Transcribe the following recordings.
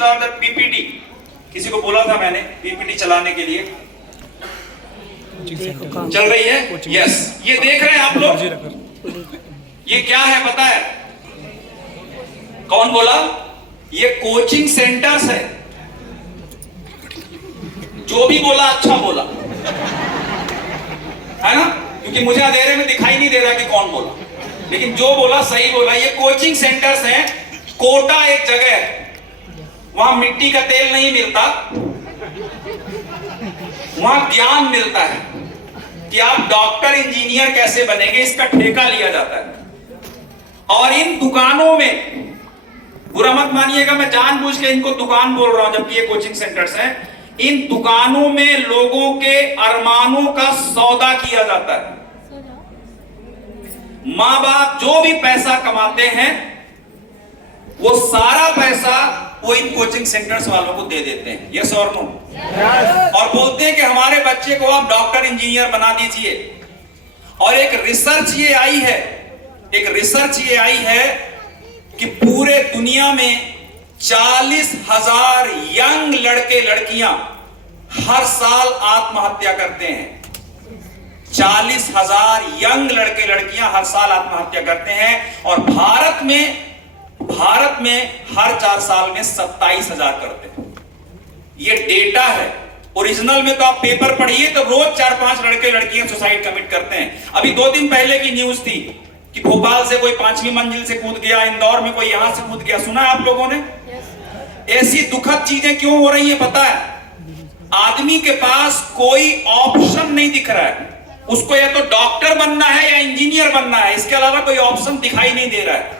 PPT किसी को बोला था मैंने पीपीटी चलाने के लिए चल रही है। यस, ये देख रहे हैं आप लोग, ये क्या है पता है? कौन बोला? ये कोचिंग सेंटर्स है। जो भी बोला अच्छा बोला है ना, क्योंकि मुझे अंधेरे में दिखाई नहीं दे रहा कि कौन बोला, लेकिन जो बोला सही बोला। ये कोचिंग सेंटर्स हैं। कोटा एक जगह है, वहां मिट्टी का तेल नहीं मिलता, वहां ज्ञान मिलता है कि आप डॉक्टर इंजीनियर कैसे बनेंगे, इसका ठेका लिया जाता है। और इन दुकानों में, बुरा मत मानिएगा, मैं जानबूझ के इनको दुकान बोल रहा हूं जबकि ये कोचिंग सेंटर्स हैं। इन दुकानों में लोगों के अरमानों का सौदा किया जाता है। मां बाप जो भी पैसा कमाते हैं वो सारा पैसा वो इन कोचिंग सेंटर्स वालों को दे देते हैं। यस और नो? और बोलते हैं कि हमारे बच्चे को आप डॉक्टर इंजीनियर बना दीजिए। और एक रिसर्च ये आई है कि पूरे दुनिया में 40,000 यंग लड़के लड़कियां हर साल आत्महत्या करते हैं। 40,000 यंग लड़के लड़कियां हर साल आत्महत्या करते हैं। और भारत में हर 4 साल में 27,000 करते हैं। ये डेटा है। ओरिजिनल में तो आप पेपर पढ़िए तो रोज 4-5 लड़के लड़कियां सुसाइड कमिट करते हैं। अभी 2 दिन पहले की न्यूज थी कि भोपाल से कोई 5वीं मंजिल से कूद गया, इंदौर में कोई यहां से कूद गया। सुना है आप लोगों ने? ऐसी दुखद चीजें क्यों हो रही है पता है? आदमी के पास कोई ऑप्शन नहीं दिख रहा है। उसको या तो डॉक्टर बनना है या इंजीनियर बनना है, इसके अलावा कोई ऑप्शन दिखाई नहीं दे रहा है।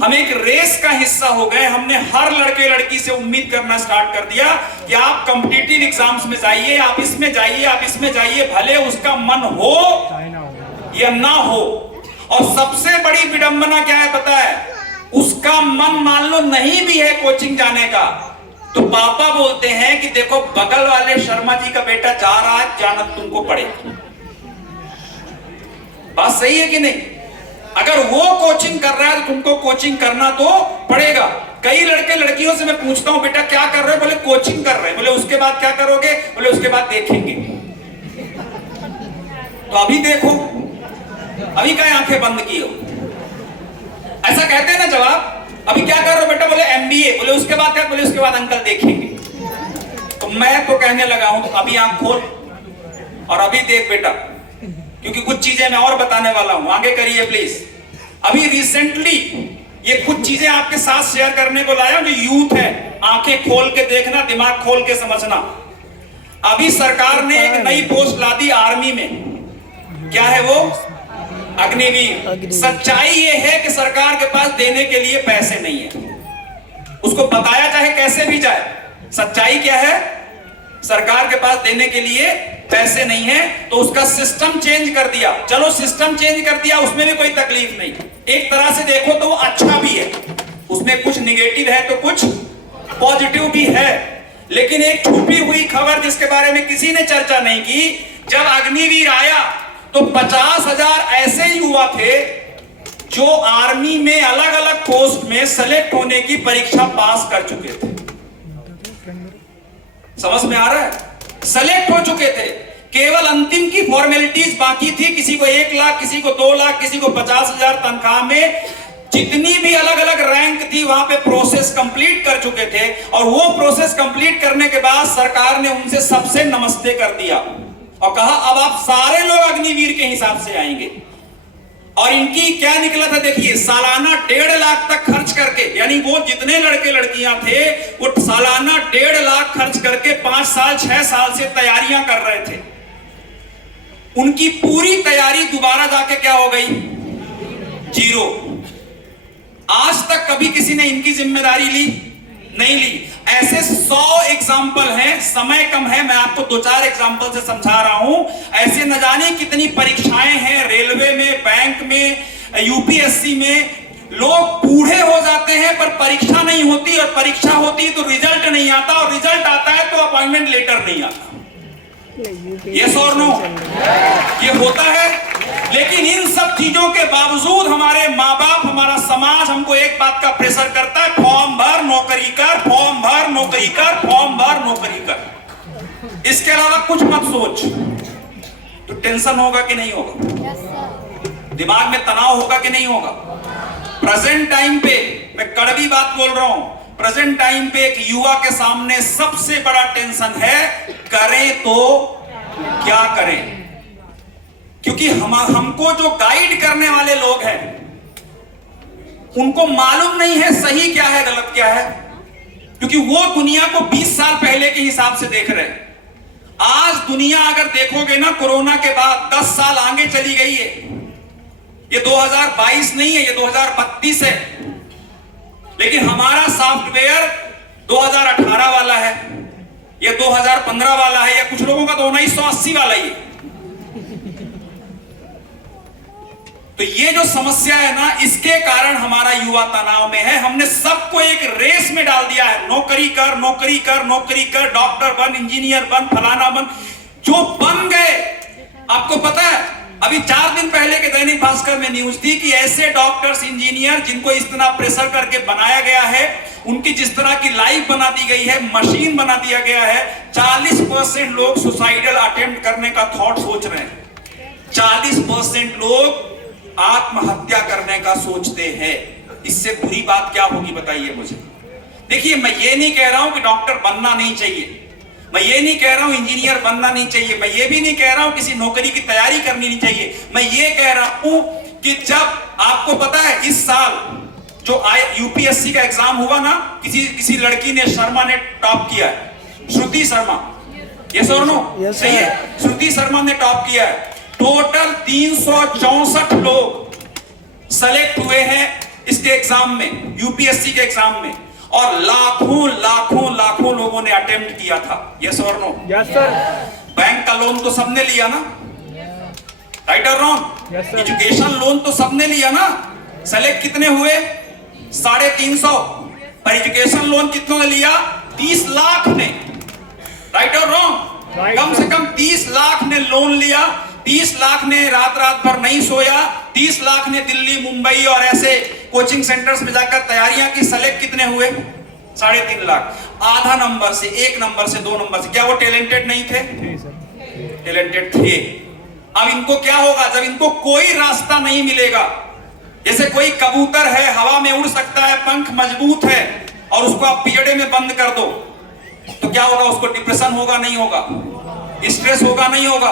हम एक रेस का हिस्सा हो गए। हमने हर लड़के लड़की से उम्मीद करना स्टार्ट कर दिया कि आप कॉम्पिटिटिव एग्जाम्स में जाइए, आप इसमें जाइए, आप इसमें जाइए, भले उसका मन हो या ना हो। और सबसे बड़ी विडंबना क्या है पता है? उसका मन मान लो नहीं भी है कोचिंग जाने का, तो पापा बोलते हैं कि देखो बगल वाले शर्मा जी का बेटा जा रहा है, जाना तुमको पड़ेगा। बात सही है कि नहीं? अगर वो कोचिंग कर रहा है तो तुमको कोचिंग करना तो पड़ेगा। कई लड़के लड़कियों से मैं पूछता हूं बेटा क्या कर रहे हो? बोले कोचिंग कर रहे हैं। बोले उसके बाद क्या करोगे? बोले उसके बाद देखेंगे। तो अभी देखो, अभी क्या आंखें बंद की हो? ऐसा कहते हैं ना जवाब। अभी क्या कर रहे हो बेटा? बोले एमबीए। बोले उसके बाद क्या? बोले उसके बाद अंकल देखेंगे। तो मैं तो कहने लगा हूं तो अभी आंख खोल और अभी देख बेटा, क्योंकि कुछ चीजें मैं और बताने वाला हूं। आगे करिए प्लीज। अभी रिसेंटली ये कुछ चीजें आपके साथ शेयर करने को लाया जो यूथ है। आंखें खोल के देखना, दिमाग खोल के समझना। अभी सरकार ने एक नई पोस्ट ला दी आर्मी में। क्या है वो? अग्निवीर। सच्चाई ये है कि सरकार के पास देने के लिए पैसे नहीं है। उसको बताया चाहे कैसे भी जाए, सच्चाई क्या है? सरकार के पास देने के लिए पैसे नहीं है, तो उसका सिस्टम चेंज कर दिया। चलो सिस्टम चेंज कर दिया, उसमें भी कोई तकलीफ नहीं। एक तरह से देखो तो वो अच्छा भी है, उसमें कुछ निगेटिव है तो कुछ पॉजिटिव भी है। लेकिन एक छुपी हुई खबर जिसके बारे में किसी ने चर्चा नहीं की, जब अग्निवीर आया तो 50,000 ऐसे युवा थे जो आर्मी में अलग अलग पोस्ट में सेलेक्ट होने की परीक्षा पास कर चुके थे। समझ में आ रहा है? सेलेक्ट हो चुके थे, केवल अंतिम की फॉर्मेलिटीज बाकी थी। किसी को 1 लाख, किसी को 2 लाख, किसी को 50,000 तनख्वाह में जितनी भी अलग अलग रैंक थी वहां पे प्रोसेस कंप्लीट कर चुके थे। और वो प्रोसेस कंप्लीट करने के बाद सरकार ने उनसे सबसे नमस्ते कर दिया और कहा अब आप सारे लोग अग्निवीर के हिसाब से आएंगे। और इनकी क्या निकला था देखिए, सालाना 1.5 लाख तक खर्च करके, यानी वो जितने लड़के लड़कियां थे वो सालाना 1.5 लाख खर्च करके 5 साल 6 साल से तैयारियां कर रहे थे। उनकी पूरी तैयारी दोबारा जाके क्या हो गई? 0। आज तक कभी किसी ने इनकी जिम्मेदारी ली? नहीं ली। ऐसे 100 एग्जाम्पल हैं। समय कम है, मैं आपको 2-4 एग्जाम्पल से समझा रहा हूं। ऐसे न जाने कितनी परीक्षाएं हैं, रेलवे में, बैंक में, यूपीएससी में। लोग बूढ़े हो जाते हैं पर परीक्षा नहीं होती, और परीक्षा होती तो रिजल्ट नहीं आता, और रिजल्ट आता है तो अपॉइंटमेंट लेटर नहीं आता। यस और नो? ये होता है। लेकिन इन सब चीजों के बावजूद हमारे माँ बाप, हमारा समाज हमको एक बात का प्रेशर करता है, फॉर्म भर नौकरी कर, फॉर्म भर नौकरी कर, फॉर्म भर नौकरी कर। इसके अलावा कुछ मत सोच। तो टेंशन होगा कि नहीं होगा? दिमाग में तनाव होगा कि नहीं होगा? प्रेजेंट टाइम पे मैं कड़वी बात बोल रहा हूं, प्रेजेंट टाइम पे एक युवा के सामने सबसे बड़ा टेंशन है, करें तो क्या करें। क्योंकि हमको जो गाइड करने वाले लोग हैं उनको मालूम नहीं है सही क्या है गलत क्या है, क्योंकि वो दुनिया को 20 साल पहले के हिसाब से देख रहे हैं। आज दुनिया अगर देखोगे ना, कोरोना के बाद 10 साल आगे चली गई है। ये 2022 नहीं है, ये 2032 है। लेकिन हमारा सॉफ्टवेयर 2018 वाला है, ये 2015 वाला है, या कुछ लोगों का तो 1980 वाला ही है। तो ये जो समस्या है ना, इसके कारण हमारा युवा तनाव में है। हमने सबको एक रेस में डाल दिया है, नौकरी कर नौकरी कर नौकरी कर, डॉक्टर बन, इंजीनियर बन, फलाना बन। जो बन गए, आपको पता है अभी 4 दिन पहले के दैनिक भास्कर में न्यूज थी कि ऐसे डॉक्टर्स, इंजीनियर जिनको इस तरह प्रेशर करके बनाया गया है, उनकी जिस तरह की लाइफ बना दी गई है, मशीन बना दिया गया है, 40% लोग सुसाइडल अटेम्प्ट करने का थॉट सोच रहे हैं। 40% लोग आत्महत्या करने का सोचते हैं। इससे बुरी बात क्या होगी बताइए मुझे। देखिए, मैं ये नहीं कह रहा हूं कि डॉक्टर बनना नहीं चाहिए, मैं ये नहीं कह रहा हूं इंजीनियर बनना नहीं चाहिए, मैं ये भी नहीं कह रहा हूं किसी नौकरी की तैयारी करनी नहीं चाहिए। मैं ये कह रहा हूं कि जब आपको पता है इस साल जो यूपीएससी का एग्जाम हुआ ना, किसी लड़की ने, शर्मा ने टॉप किया है, श्रुति शर्मा। यस और नो? सही है, श्रुति शर्मा ने टॉप किया है। टोटल 364 लोग सेलेक्ट हुए हैं इसके एग्जाम में, यूपीएससी के एग्जाम में, और लाखों लाखों लाखों लोगों ने अटेम्प्ट किया था। यस और नो? Yes sir. बैंक का लोन तो सबने लिया ना, राइट और रॉन्ग? एजुकेशन लोन तो सबने लिया ना। सेलेक्ट कितने हुए? 350। पर एजुकेशन लोन कितनों ने लिया? 30 लाख ने, राइट और रॉन्ग? कम से कम 30 लाख ने लोन लिया। 30 लाख ने रात भर नहीं सोया। 30 लाख ने दिल्ली, मुंबई और ऐसे कोचिंग सेंटर्स में जाकर तैयारियां की। सेलेक्ट कितने हुए? 3.5 लाख। आधा नंबर से, 1 नंबर से, 2 नंबर से। क्या वो टैलेंटेड नहीं थे? टैलेंटेड थे। अब इनको क्या होगा जब इनको कोई रास्ता नहीं मिलेगा? जैसे कोई कबूतर है, हवा में उड़ सकता है, पंख मजबूत है, और उसको आप पिंजड़े में बंद कर दो तो क्या होगा? उसको डिप्रेशन होगा नहीं होगा? स्ट्रेस होगा नहीं होगा?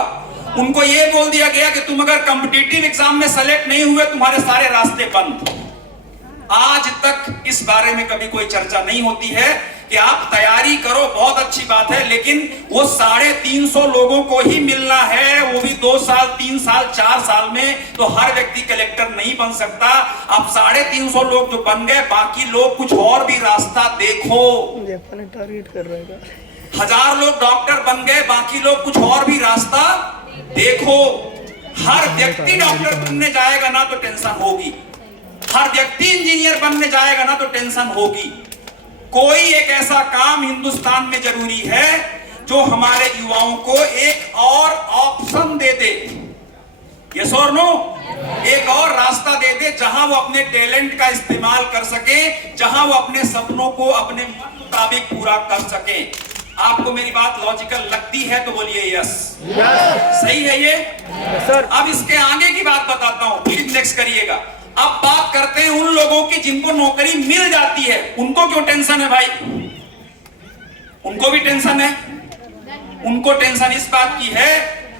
उनको यह बोल दिया गया कि तुम अगर कॉम्पिटिटिव एग्जाम में सेलेक्ट नहीं हुए, तुम्हारे सारे रास्ते बंद। आज तक इस बारे में कभी कोई चर्चा नहीं होती है कि आप तैयारी करो, बहुत अच्छी बात है, लेकिन वो 350 लोगों को ही मिलना है, वो भी 2 साल, 3 साल, 4 साल में। तो हर व्यक्ति कलेक्टर नहीं बन सकता। आप 350 लोग जो बन गए, बाकी लोग कुछ और भी रास्ता देखो। टारगेट कर रहा है। 1000 लोग डॉक्टर बन गए, बाकी लोग कुछ और भी रास्ता देखो। हर व्यक्ति डॉक्टर बनने जाएगा ना तो टेंशन होगी, हर व्यक्ति इंजीनियर बनने जाएगा ना तो टेंशन होगी। कोई एक ऐसा काम हिंदुस्तान में जरूरी है जो हमारे युवाओं को एक और ऑप्शन दे दे। यस और नो? एक और रास्ता दे दे जहां वो अपने टैलेंट का इस्तेमाल कर सके, जहां वो अपने सपनों को अपने मन मुताबिक पूरा कर सके। आपको मेरी बात लॉजिकल लगती है तो बोलिए यस। सही है ये? सर। अब इसके आगे की बात बताता हूं, प्लीज नेक्स्ट करिएगा। अब बात करते हैं उन लोगों की जिनको नौकरी मिल जाती है। उनको क्यों टेंशन है भाई? उनको भी टेंशन है। उनको टेंशन इस बात की है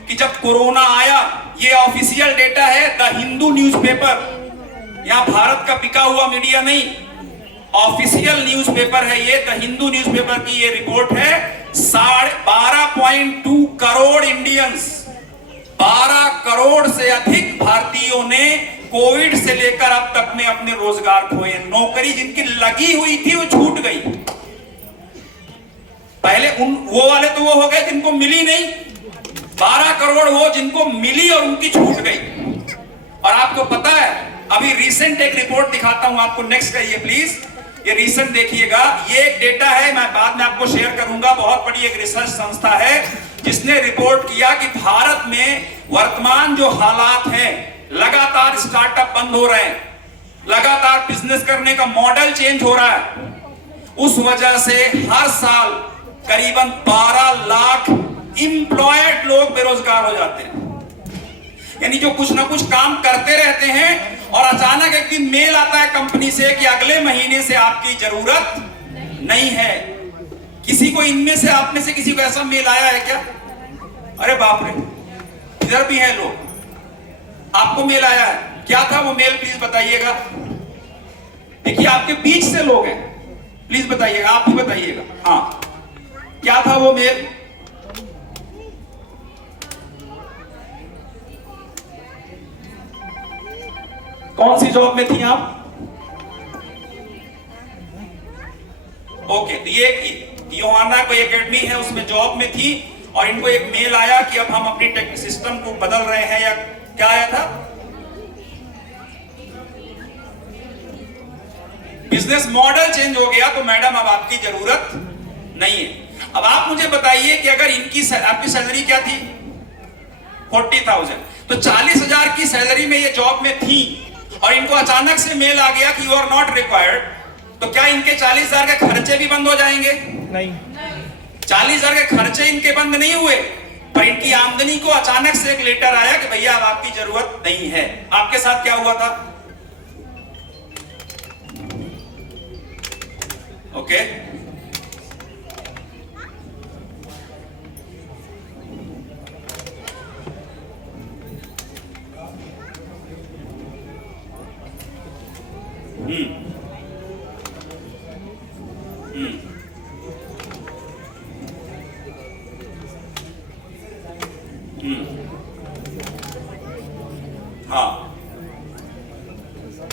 कि जब कोरोना आया, ये ऑफिशियल डेटा है, द हिंदू न्यूज़पेपर, यहां भारत का बिका हुआ मीडिया नहीं, ऑफिशियल न्यूज़पेपर है ये, द हिंदू न्यूज़पेपर की ये रिपोर्ट है। 12.2 करोड़ इंडियंस, 12 करोड़ से अधिक भारतीयों ने कोविड से लेकर अब तक में अपने रोजगार खोए। नौकरी जिनकी लगी हुई थी वो छूट गई। पहले वो वाले तो वो हो गए जिनको मिली नहीं, 12 करोड़ वो जिनको मिली और उनकी छूट गई। और आपको पता है, अभी रिसेंट एक रिपोर्ट दिखाता हूं आपको, नेक्स्ट करिए प्लीज। ये रिसेंट देखिएगा, ये एक डेटा है, मैं बाद में आपको शेयर करूंगा। बहुत बड़ी एक रिसर्च संस्था है जिसने रिपोर्ट किया कि भारत में वर्तमान जो हालात हैं, लगातार स्टार्टअप बंद हो रहे हैं, लगातार बिजनेस करने का मॉडल चेंज हो रहा है, उस वजह से हर साल करीबन 12 लाख इंप्लॉयड लोग बेरोजगार हो जाते हैं। यानी जो कुछ ना कुछ काम करते रहते हैं और अचानक एक दिन मेल आता है कंपनी से कि अगले महीने से आपकी जरूरत नहीं है। किसी को इनमें से, आप में से किसी को ऐसा मेल आया है क्या? अरे बाप रे, इधर भी हैं लोग। आपको मेल आया है, क्या था वो मेल? प्लीज बताइएगा। देखिए आपके बीच से लोग हैं, प्लीज बताइएगा, आप भी बताइएगा। हाँ, क्या था वो मेल? कौन सी जॉब में थी आप? ओके, तो ये योहाना कोई एकेडमी है, उसमें जॉब में थी और इनको एक मेल आया कि अब हम अपनी टेक सिस्टम को बदल रहे हैं, या क्या आया था? बिजनेस मॉडल चेंज हो गया, तो मैडम अब आपकी जरूरत नहीं है। अब आप मुझे बताइए कि अगर आपकी सैलरी क्या थी? 40,000। तो 40,000 की सैलरी में ये जॉब में थी और इनको अचानक से मेल आ गया कि यू आर नॉट रिक्वायर्ड, तो क्या इनके 40,000 के खर्चे भी बंद हो जाएंगे? नहीं, 40,000 के खर्चे इनके बंद नहीं हुए, पर इनकी आमदनी को अचानक से एक लेटर आया कि भैया अब आपकी जरूरत नहीं है। आपके साथ क्या हुआ था? ओके, हाँ,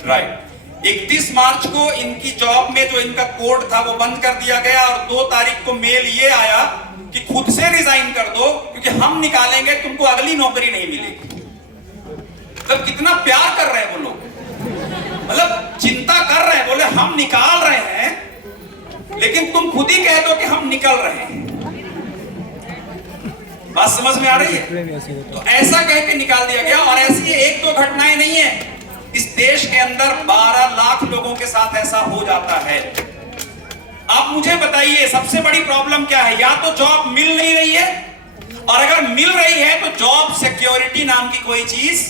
राइट। 31 मार्च को इनकी जॉब में जो इनका कोड था वो बंद कर दिया गया और 2 तारीख को मेल ये आया कि खुद से रिजाइन कर दो, क्योंकि हम निकालेंगे, तुमको अगली नौकरी नहीं मिलेगी। मतलब कितना प्यार कर रहे हैं वो लोग, मतलब चिंता कर रहे हैं, बोले हम निकाल रहे हैं लेकिन तुम खुद ही कह दो कि हम निकल रहे हैं। बात समझ में आ रही है? तो ऐसा कह के निकाल दिया गया। और ऐसी 1-2 घटनाएं नहीं है, इस देश के अंदर 12 लाख लोगों के साथ ऐसा हो जाता है। आप मुझे बताइए सबसे बड़ी प्रॉब्लम क्या है? या तो जॉब मिल नहीं रही है, और अगर मिल रही है तो जॉब सिक्योरिटी नाम की कोई चीज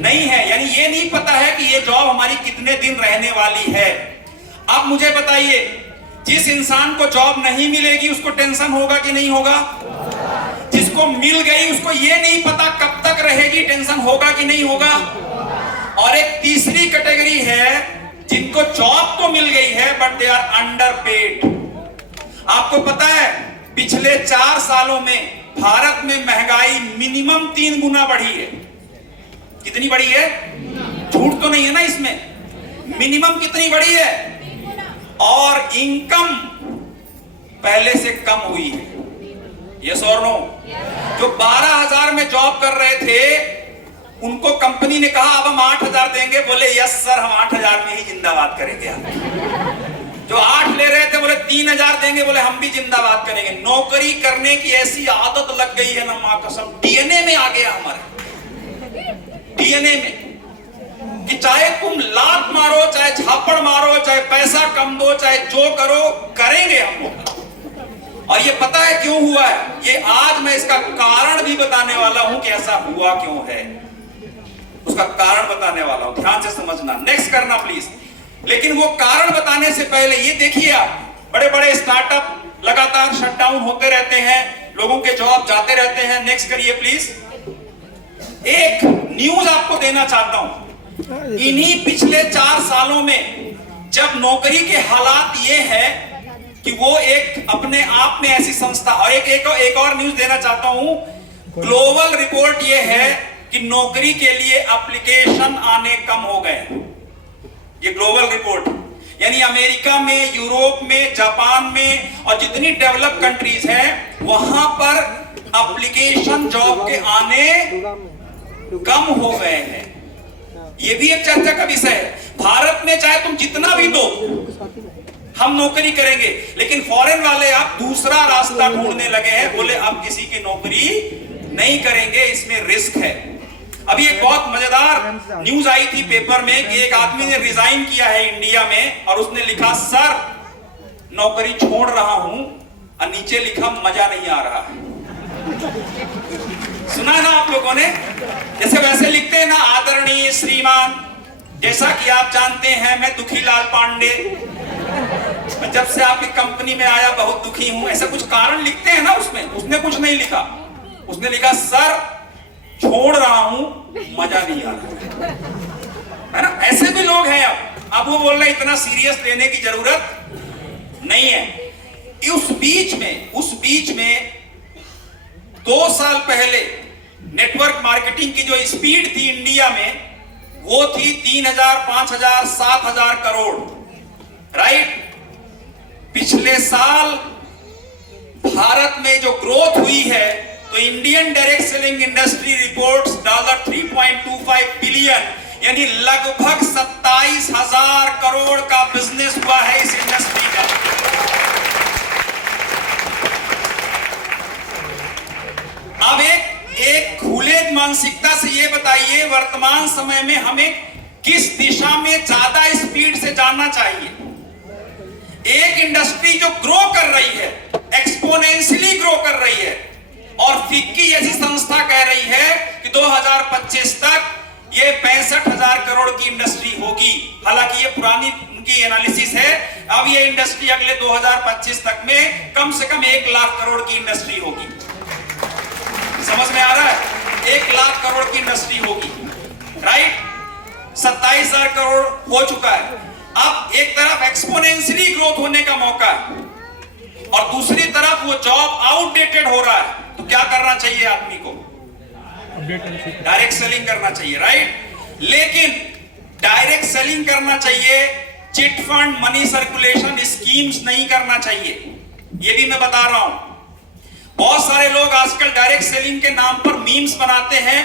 नहीं है। यानी ये नहीं पता है कि ये जॉब हमारी कितने दिन रहने वाली है। आप मुझे बताइए, जिस इंसान को जॉब नहीं मिलेगी उसको टेंशन होगा कि नहीं होगा? जिसको मिल गई उसको ये नहीं पता कब तक रहेगी, टेंशन होगा कि नहीं होगा? और एक तीसरी कैटेगरी है जिनको जॉब तो मिल गई है बट दे आर अंडरपेड। आपको पता है पिछले 4 सालों में भारत में महंगाई मिनिमम 3 गुना बढ़ी है। कितनी बढ़ी है? झूठ तो नहीं है ना इसमें? मिनिमम कितनी बढ़ी है? और इनकम पहले से कम हुई है। यस और नो? जो 12,000 में जॉब कर रहे थे उनको कंपनी ने कहा अब हम 8,000 देंगे, बोले यस सर हम 8,000 में ही जिंदाबाद करेंगे। जो 8 ले रहे थे बोले 3,000 देंगे, बोले हम भी जिंदाबाद करेंगे। नौकरी करने की ऐसी आदत लग गई है ना, मां कसम, डीएनए में आ गया, हमारे डीएनए में, कि चाहे तुम लात मारो, चाहे झापड़ मारो, चाहे पैसा कम दो, चाहे जो करो, करेंगे हम लोग। और ये पता है क्यों हुआ है? ये आज मैं इसका कारण भी बताने वाला हूं कि ऐसा हुआ क्यों है, उसका कारण बताने वाला हूं, ध्यान से समझना। नेक्स्ट करना प्लीज। लेकिन वो कारण बताने से पहले ये देखिए, आप बड़े बड़े स्टार्टअप लगातार शटडाउन होते रहते हैं, लोगों के जॉब जाते रहते हैं। नेक्स्ट करिए प्लीज। एक न्यूज आपको देना चाहता हूं, इन्हीं पिछले 4 सालों में जब नौकरी के हालात ये है कि वो एक अपने आप में ऐसी संस्था, और एक और न्यूज देना चाहता हूं। ग्लोबल रिपोर्ट ये है कि नौकरी के लिए एप्लीकेशन आने कम हो गए। ये ग्लोबल रिपोर्ट, यानी अमेरिका में, यूरोप में, जापान में और जितनी डेवलप कंट्रीज हैं वहां पर एप्लीकेशन जॉब के आने कम हो गए हैं। ये भी एक चर्चा का विषय है। भारत में चाहे तुम जितना भी दो हम नौकरी करेंगे, लेकिन फॉरेन वाले आप दूसरा रास्ता ढूंढने लगे हैं, बोले अब किसी की नौकरी नहीं करेंगे, इसमें रिस्क है। अभी एक बहुत मजेदार न्यूज आई थी पेपर में कि एक आदमी ने रिजाइन किया है इंडिया में और उसने लिखा सर नौकरी छोड़ रहा हूं, और नीचे लिखा मजा नहीं आ रहा है। सुना ना आप लोगों ने? जैसे वैसे लिखते हैं ना, आदरणीय श्रीमान, जैसा कि आप जानते हैं मैं दुखीलाल पांडे, मैं जब से आपकी कंपनी में आया बहुत दुखी हूं, ऐसा कुछ कारण लिखते हैं ना उसमें। उसने कुछ नहीं लिखा, उसने लिखा सर छोड़ रहा हूं, मजा नहीं आ रहा है ना। ऐसे भी लोग हैं। अब वो बोल रहे इतना सीरियस लेने की जरूरत नहीं है। उस बीच में 2 साल पहले नेटवर्क मार्केटिंग की जो स्पीड थी इंडिया में, वो थी 3,000, 5,000, 7,000 करोड़, राइट। पिछले साल भारत में जो ग्रोथ हुई है, तो Indian direct selling industry reports $3.25 billion, यानी लगभग 27,000 करोड़ का बिजनेस हुआ है इस इंडस्ट्री का। अब एक खुले मानसिकता से ये बताइए, वर्तमान समय में हमें किस दिशा में ज्यादा स्पीड से जाना चाहिए? एक इंडस्ट्री जो ग्रो कर रही है, एक्सपोनेंशियली ग्रो कर रही है, और फिक्की ऐसी संस्था कह रही है कि 2025 तक ये 65,000 करोड़ की इंडस्ट्री होगी। हालांकि ये पुरानी उनकी एनालिसिस है। अब ये इंडस्ट्री अगले 2025 तक में कम से कम 1 लाख करोड़ की इंडस्ट्री होगी। समझ में आ रहा है? 1 लाख करोड़ की इंडस्ट्री होगी, राइट। 27,000 करोड़ हो चुका है। अब एक तरफ एक्सपोनेंशियली ग्रोथ होने का मौका है, और दूसरी तरफ वो जॉब आउटडेटेड हो रहा है। तो क्या करना चाहिए आदमी को? डायरेक्ट सेलिंग करना चाहिए, राइट। लेकिन डायरेक्ट सेलिंग करना चाहिए, chit fund money circulation schemes नहीं करना चाहिए। ये भी मैं बता रहा हूं। बहुत सारे लोग आजकल डायरेक्ट सेलिंग के नाम पर मीम्स बनाते हैं,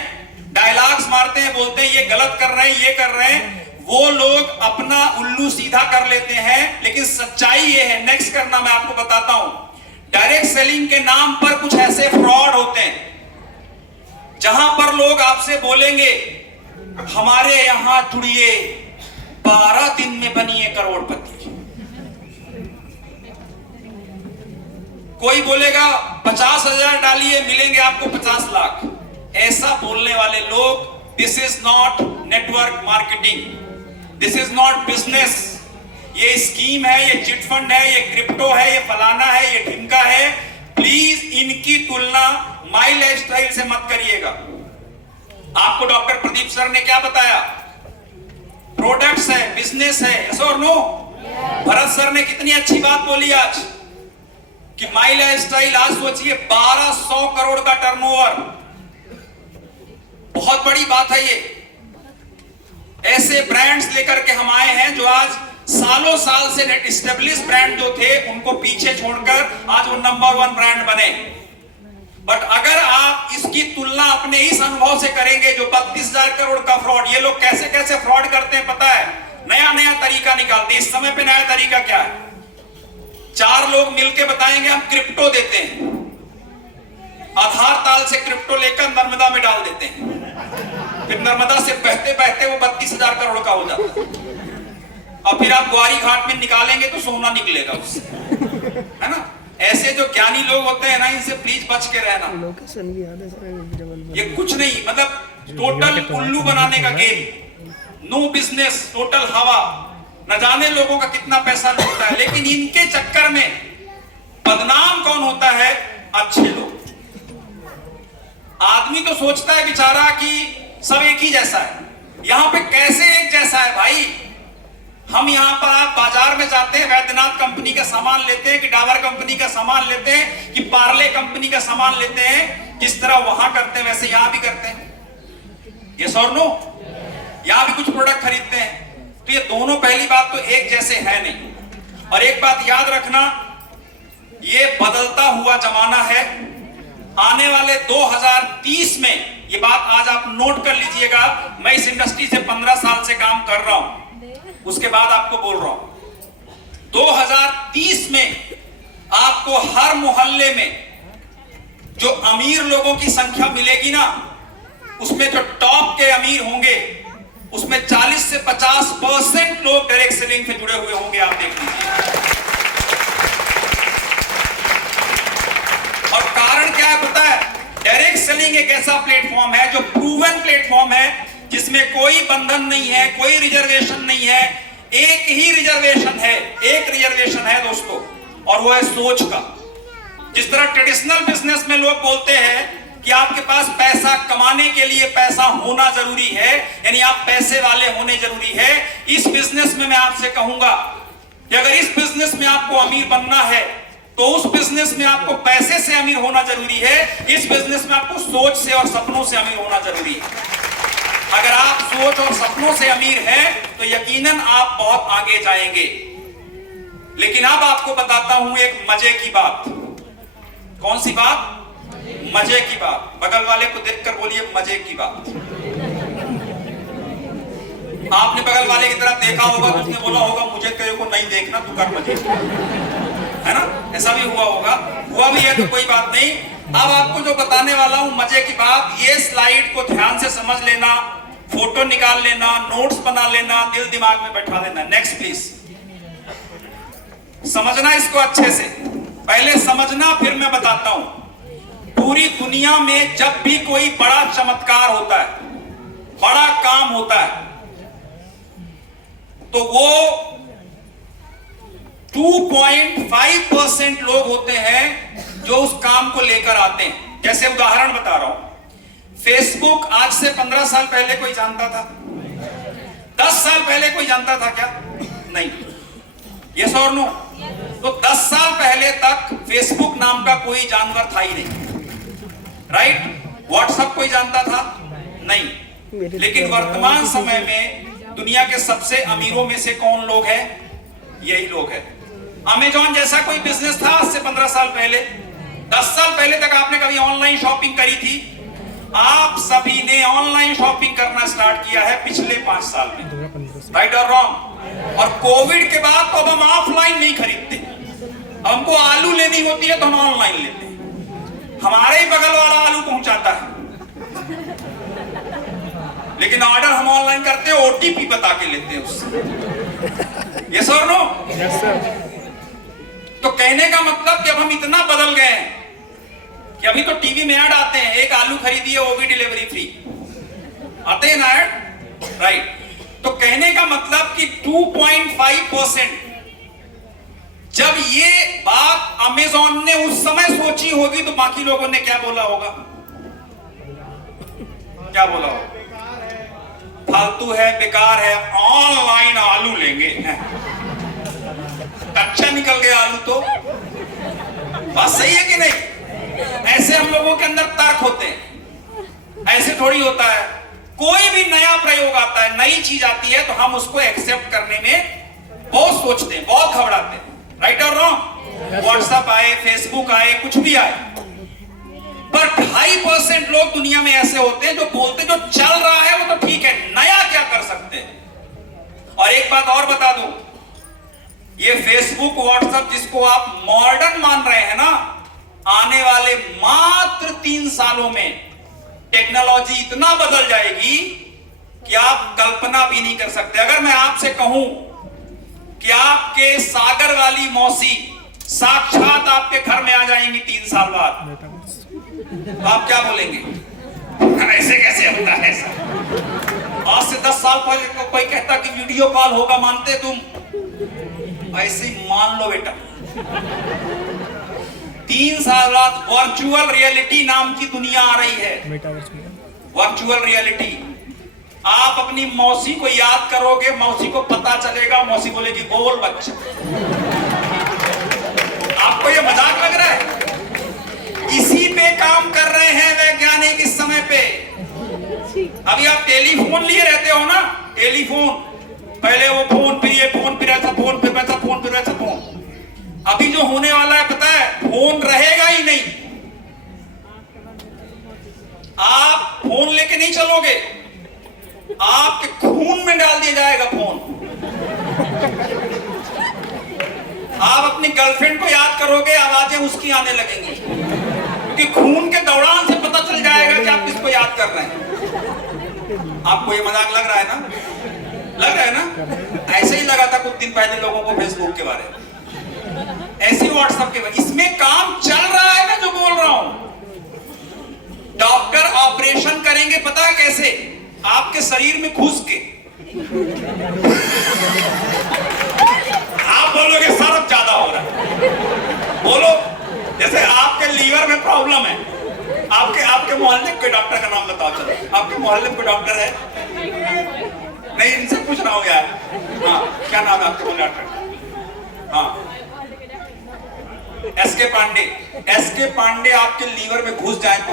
डायलॉग्स मारते हैं, बोलते हैं ये गलत कर रहे हैं, ये कर रहे हैं। वो लोग अपना उल्लू सीधा कर लेते हैं, लेकिन सच्चाई ये है, नेक्स्ट करना मैं आपको बताता हूं। डायरेक्ट सेलिंग के नाम पर कुछ ऐसे फ्रॉड होते हैं जहां पर लोग आपसे बोलेंगे हमारे यहां जुड़िए, 12 दिन में बनिए करोड़पति। कोई बोलेगा 50,000 डालिए, मिलेंगे आपको 50 लाख। ऐसा बोलने वाले लोग, this is not network marketing, this is not business. ये स्कीम है, ये चिट फंड है, ये क्रिप्टो है, ये फलाना है, ये ढिमका है। प्लीज इनकी तुलना माई लाइफस्टाइल से मत करिएगा। आपको डॉक्टर प्रदीप सर ने क्या बताया? प्रोडक्ट्स है, बिजनेस है, यस और नो? भरत सर ने कितनी अच्छी बात बोली आज कि माई लाइफस्टाइल, आज सोचिए 1200 करोड़ का टर्नओवर, बहुत बड़ी बात है ये। ऐसे ब्रांड्स लेकर के हम आए हैं जो आज सालों साल से नेट एस्टेब्लिश ब्रांड जो थे उनको पीछे छोड़कर आज वो नंबर 1 ब्रांड बने। बट अगर आप इसकी तुलना अपने इस अनुभव से करेंगे जो 32,000 करोड़ का फ्रॉड, ये लोग कैसे कैसे फ्रॉड करते हैं पता है? नया नया तरीका निकालते हैं। इस समय पे नया तरीका क्या है? 4 लोग मिलकर बताएंगे हम क्रिप्टो देते हैं, आधार ताल से क्रिप्टो लेकर नर्मदा में डाल देते हैं, फिर नर्मदा से बहते बहते वो 32,000 करोड़ का हो जाता है। और फिर आप ग्वारी घाट में निकालेंगे तो सोना निकलेगा उससे, है ना। ऐसे जो ज्ञानी लोग होते हैं ना, इनसे प्लीज बच के रहना। लोकेशन भी याद है सर, ये कुछ नहीं, मतलब टोटल उल्लू बनाने का गेम, नो बिजनेस, टोटल हवा। न जाने लोगों का कितना पैसा लगता है, लेकिन इनके चक्कर में बदनाम कौन होता है? अच्छे लोग। आदमी तो सोचता है बेचारा कि सब एक ही जैसा है। यहां पे कैसे एक जैसा है भाई? हम यहां पर, आप बाजार में जाते हैं, वैद्यनाथ कंपनी का सामान लेते हैं कि डाबर कंपनी का सामान लेते हैं कि पार्ले कंपनी का सामान लेते हैं, जिस तरह वहां करते हैं वैसे यहां भी करते हैं। यस और नो? यहां भी कुछ प्रोडक्ट खरीदते हैं। तो ये दोनों, पहली बात तो एक जैसे है नहीं। और एक बात याद रखना, ये बदलता हुआ जमाना है। आने वाले 2030 में, ये बात आज आप नोट कर लीजिएगा, मैं इस इंडस्ट्री से 15 साल से काम कर रहा हूं, उसके बाद आपको बोल रहा हूं, 2030 में आपको हर मोहल्ले में जो अमीर लोगों की संख्या मिलेगी ना, उसमें जो टॉप के अमीर होंगे उसमें 40 से 50% लोग डायरेक्ट सेलिंग से जुड़े हुए होंगे। आप देख लीजिए। और कारण क्या है पता है? डायरेक्ट सेलिंग एक ऐसा प्लेटफॉर्म है जो प्रूवन प्लेटफॉर्म है, जिसमें कोई बंधन नहीं है, कोई रिजर्वेशन नहीं है। एक ही रिजर्वेशन है, एक रिजर्वेशन है दोस्तों, और वो है सोच का। जिस तरह ट्रेडिशनल बिजनेस में लोग बोलते हैं कि आपके पास पैसा कमाने के लिए पैसा होना जरूरी है, यानी आप पैसे वाले होने जरूरी है। इस बिजनेस में मैं आपसे कहूंगा कि अगर इस बिजनेस में आपको अमीर बनना है तो उस बिजनेस में आपको पैसे से अमीर होना जरूरी है। इस बिजनेस में आपको सोच से और सपनों से अमीर होना जरूरी है। अगर आप सोच और सपनों से अमीर हैं तो यकीनन आप बहुत आगे जाएंगे। लेकिन अब आपको बताता हूं एक मजे की बात। कौन सी बात? मजे की बात। बगल वाले को देखकर बोलिए मजे की बात। आपने बगल वाले की तरफ देखा होगा तो उसने बोला होगा मुझे तेरे को नहीं देखना, तू कर मजे, है ना? ऐसा भी हुआ होगा, हुआ भी है तो कोई बात नहीं। अब आपको जो बताने वाला हूं मजे की बात, ये स्लाइड को ध्यान से समझ लेना, फोटो निकाल लेना, नोट्स बना लेना, दिल दिमाग में बैठा लेना। Next please. समझना इसको अच्छे से, पहले समझना फिर मैं बताता हूं। पूरी दुनिया में जब भी कोई बड़ा चमत्कार होता है, बड़ा काम होता है, तो वो 2.5% लोग होते हैं जो उस काम को लेकर आते हैं। जैसे उदाहरण बता रहा हूं, फेसबुक आज से 15 साल पहले कोई जानता था? 10 साल पहले कोई जानता था क्या? नहीं। यस और नो? तो 10 साल पहले तक फेसबुक नाम का कोई जानवर था ही नहीं, राइट? व्हाट्सएप कोई जानता था? नहीं। लेकिन वर्तमान समय में दुनिया के सबसे अमीरों में से कौन लोग हैं? यही लोग हैं। अमेजॉन जैसा कोई बिजनेस था आज से 15 साल पहले? 10 साल पहले तक आपने कभी ऑनलाइन शॉपिंग करी थी? आप सभी ने ऑनलाइन शॉपिंग करना स्टार्ट किया है पिछले 5 साल में, राइट और रॉन्ग? और कोविड के बाद तो अब हम ऑफलाइन नहीं खरीदते, हमको आलू लेनी होती है तो हम ऑनलाइन लेते हैं। हमारे ही बगल वाला आलू पहुंचाता है, लेकिन ऑर्डर हम ऑनलाइन करते हैं, ओटीपी बता के लेते हैं उससे। यस और नो? Yes sir. तो कहने का मतलब कि अब हम इतना बदल गए हैं कि अभी तो टीवी में ऐड आते हैं, एक आलू खरीदिए वो भी डिलीवरी फ्री, आते हैं ना ऐड, राइट? तो कहने का मतलब कि 2.5%, जब ये बात अमेज़न ने उस समय सोची होगी तो बाकी लोगों ने क्या बोला होगा? क्या बोला होगा? फालतू है, बेकार है, ऑनलाइन आलू लेंगे। अच्छा निकल गया आलू तो। बात सही है कि नहीं? ऐसे हम लोगों के अंदर तर्क होते हैं, ऐसे थोड़ी होता है। कोई भी नया प्रयोग आता है, नई चीज आती है तो हम उसको एक्सेप्ट करने में बहुत सोचते हैं, बहुत घबराते हैं, राइट और रॉन्ग? व्हाट्सएप आए, फेसबुक आए, कुछ भी आए, पर 2.5% लोग दुनिया में ऐसे होते हैं जो बोलते हैं जो चल रहा है वो तो ठीक है, नया क्या कर सकते हैं। और एक बात और बता दूं, ये फेसबुक व्हाट्सएप जिसको आप मॉडर्न मान रहे हैं ना, आने वाले मात्र 3 सालों में टेक्नोलॉजी इतना बदल जाएगी कि आप कल्पना भी नहीं कर सकते। अगर मैं आपसे कहूं कि आपके सागर वाली मौसी साक्षात आपके घर में आ जाएंगी 3 साल बाद, तो आप क्या बोलेंगे? ऐसे कैसे होता है सर? आज से 10 साल पहले कोई कहता कि वीडियो कॉल होगा, मानते तुम? ऐसे मान लो बेटा। 3 साल बाद वर्चुअल रियलिटी नाम की दुनिया आ रही है। वर्चुअल रियलिटी, आप अपनी मौसी को याद करोगे, मौसी को पता चलेगा, मौसी बोलेगी बोल बच्चा। आपको ये मजाक लग रहा है? इसी पे काम कर रहे हैं वैज्ञानिक इस समय पे। अभी आप टेलीफोन लिए रहते हो ना, टेलीफोन, पहले वो फोन, फिर ये फोन, फिर ऐसा फोन, फिर वैसा फोन, फिर वैसा फोन। अभी जो होने वाला है पता है? फोन रहेगा ही नहीं। आप फोन लेके नहीं चलोगे, आपके खून में डाल दिया जाएगा फोन। आप अपनी गर्लफ्रेंड को याद करोगे, आवाजें उसकी आने लगेंगी। क्योंकि खून के दौरान से पता चल जाएगा कि आप किसको याद कर रहे हैं। आपको ये मजाक लग रहा है ना? लग रहा है ना? ऐसे ही लगा था कुछ दिन पहले लोगों को फेसबुक के बारे में, ऐसे व्हाट्सएप के बारे में। इसमें काम चल रहा है, मैं जो बोल रहा हूं। डॉक्टर ऑपरेशन करेंगे, पता है कैसे? आपके शरीर में घुस के। आप बोलोगे सर अब ज्यादा हो रहा है, बोलो। जैसे आपके लीवर में प्रॉब्लम है, आपके मोहल्ले के डॉक्टर का नाम बताओ। चलो, आपके मोहल्ले में कोई डॉक्टर है? नहीं, इनसे पूछ रहा हूँ यार। हाँ, क्या नाम है आपके मोहल्ले डॉक्टर? हाँ, एस के पांडे। एस के पांडे आपके लीवर में घुस जाए